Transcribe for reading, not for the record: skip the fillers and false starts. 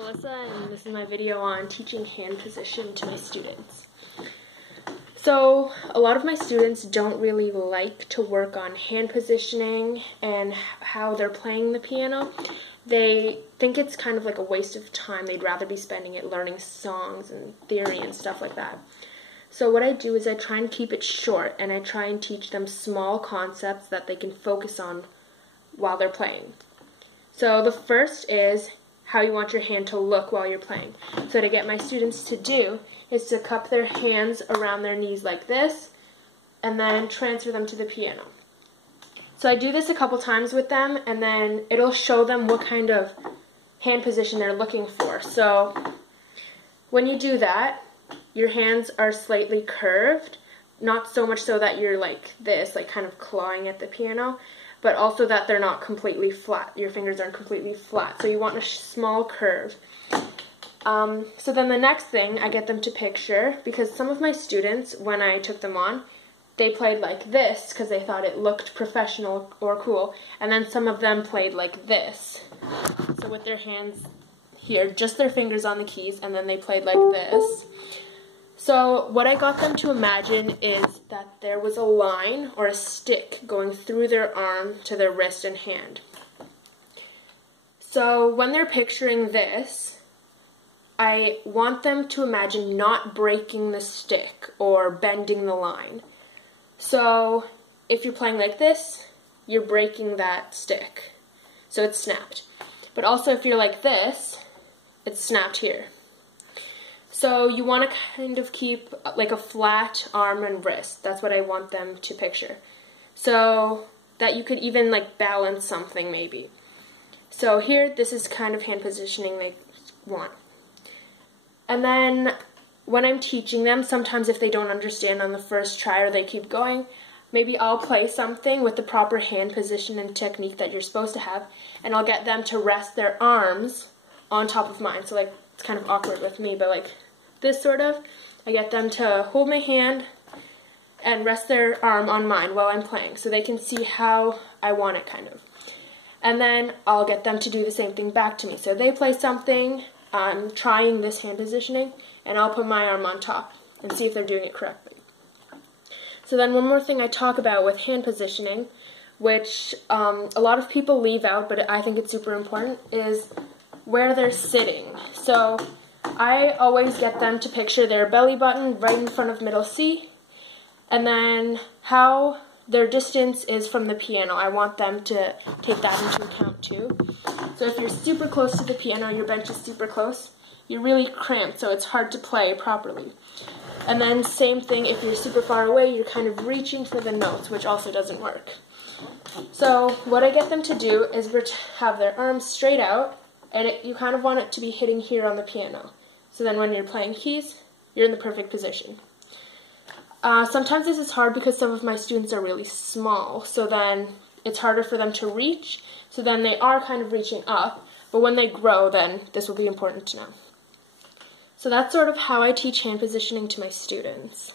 Melissa, and this is my video on teaching hand position to my students. So a lot of my students don't really like to work on hand positioning and how they're playing the piano. They think it's kind of like a waste of time. They'd rather be spending it learning songs and theory and stuff like that. So what I do is I try and keep it short, and I try and teach them small concepts that they can focus on while they're playing. So the first is how you want your hand to look while you're playing. So what I get my students to do is to cup their hands around their knees like this and then transfer them to the piano. So I do this a couple times with them, and then it'll show them what kind of hand position they're looking for. So when you do that, your hands are slightly curved, not so much so that you're like this, like kind of clawing at the piano, but also that they're not completely flat. Your fingers aren't completely flat. So you want a small curve. So then the next thing I get them to picture, because some of my students, when I took them on, they played like this because they thought it looked professional or cool, and then some of them played like this. So with their hands here, just their fingers on the keys, and then they played like this. So what I got them to imagine is that there was a line or a stick going through their arm to their wrist and hand. So when they're picturing this, I want them to imagine not breaking the stick or bending the line. So if you're playing like this, you're breaking that stick. So it's snapped. But also if you're like this, it's snapped here. So you want to kind of keep like a flat arm and wrist. That's what I want them to picture. So that you could even like balance something maybe. So here, this is kind of hand positioning they want. And then when I'm teaching them, sometimes if they don't understand on the first try or they keep going, maybe I'll play something with the proper hand position and technique that you're supposed to have, and I'll get them to rest their arms on top of mine. So like, it's kind of awkward with me, but like this sort of, I get them to hold my hand and rest their arm on mine while I'm playing so they can see how I want it kind of. And then I'll get them to do the same thing back to me. So they play something, I'm trying this hand positioning, and I'll put my arm on top and see if they're doing it correctly. So then one more thing I talk about with hand positioning, which a lot of people leave out, but I think it's super important, is where they're sitting. So I always get them to picture their belly button right in front of middle C, and then how their distance is from the piano. I want them to take that into account too. So if you're super close to the piano, your bench is super close, you're really cramped, so it's hard to play properly. And then same thing, if you're super far away, you're kind of reaching for the notes, which also doesn't work. So what I get them to do is have their arms straight out, and you kind of want it to be hitting here on the piano. So then when you're playing keys, you're in the perfect position. Sometimes this is hard because some of my students are really small, so then it's harder for them to reach, so then they are kind of reaching up, but when they grow, then this will be important to know. So that's sort of how I teach hand positioning to my students.